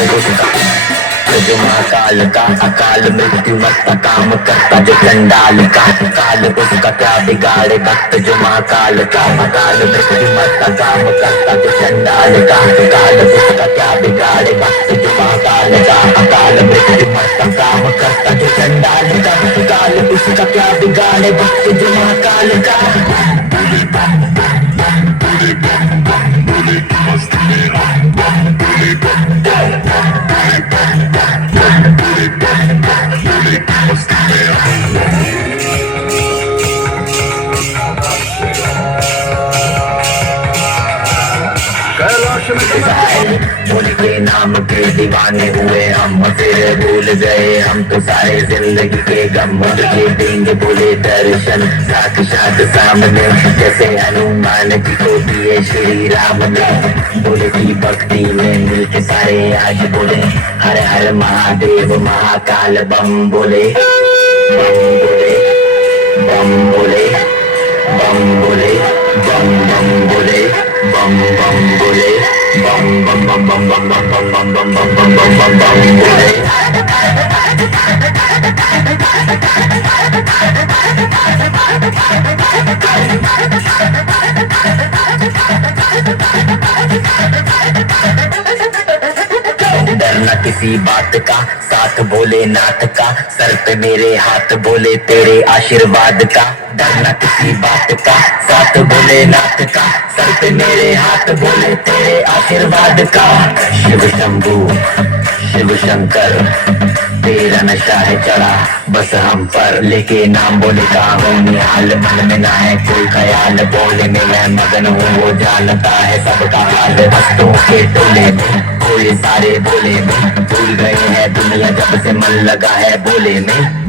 जो महाकाल का अकाल मृत्यु मस्त काम करता जो चंडाल का काल उसका क्या बिगाड़े भक्त जो महाकाल का अकाल मृत्यु मस्त काम करता जो चंडाल का काल उसका क्या बिगाड़े भक्त जो महाकाल का अकाल मृत्यु मस्त काम करता जो चंडाल का काल उसका क्या बिगाड़े भक्त जो महाकाल का बोले बम बम बम बोले बम बम बोले मस्त में हम बम बोले बम बम बम बोले बम बम बम बोले बम बम बोले मस्त में हम बोले के नाम के दीवाने हुए हम फिर भूल गए हम तो सारे जिंदगी के गम के देंगे बोले दर्शन साक्षात सामने जैसे हनुमान जी को दिए श्री राम ने बोले की भक्ति में मिलके सारे आज बोले हर हर महादेव महाकाल बम बोले बम बोले बम बोले बम बोले बम बम बोले बम बम बोले bum bum bum bum bum bum bum bum bum bum bum bum bum bum बोले डरना किसी बात का साथ भोलेनाथ का सर पे मेरे हाथ बोले तेरे आशीर्वाद का डरना किसी बात का साथ भोलेनाथ का सर पे मेरे हाथ बोले तेरे आशीर्वाद का शिव शंभू शिव शंकर तेरा नशा है चढ़ा बस हम पर लेके नाम बोले का हूँ निहाल मन में ना है कोई ख्याल बोले में मैं मगन हूँ वो जानता है सबका हाल हस्तों के टोले में बोले सारे बोले में भूल गए हैं दुनिया जब से मन लगा है बोले में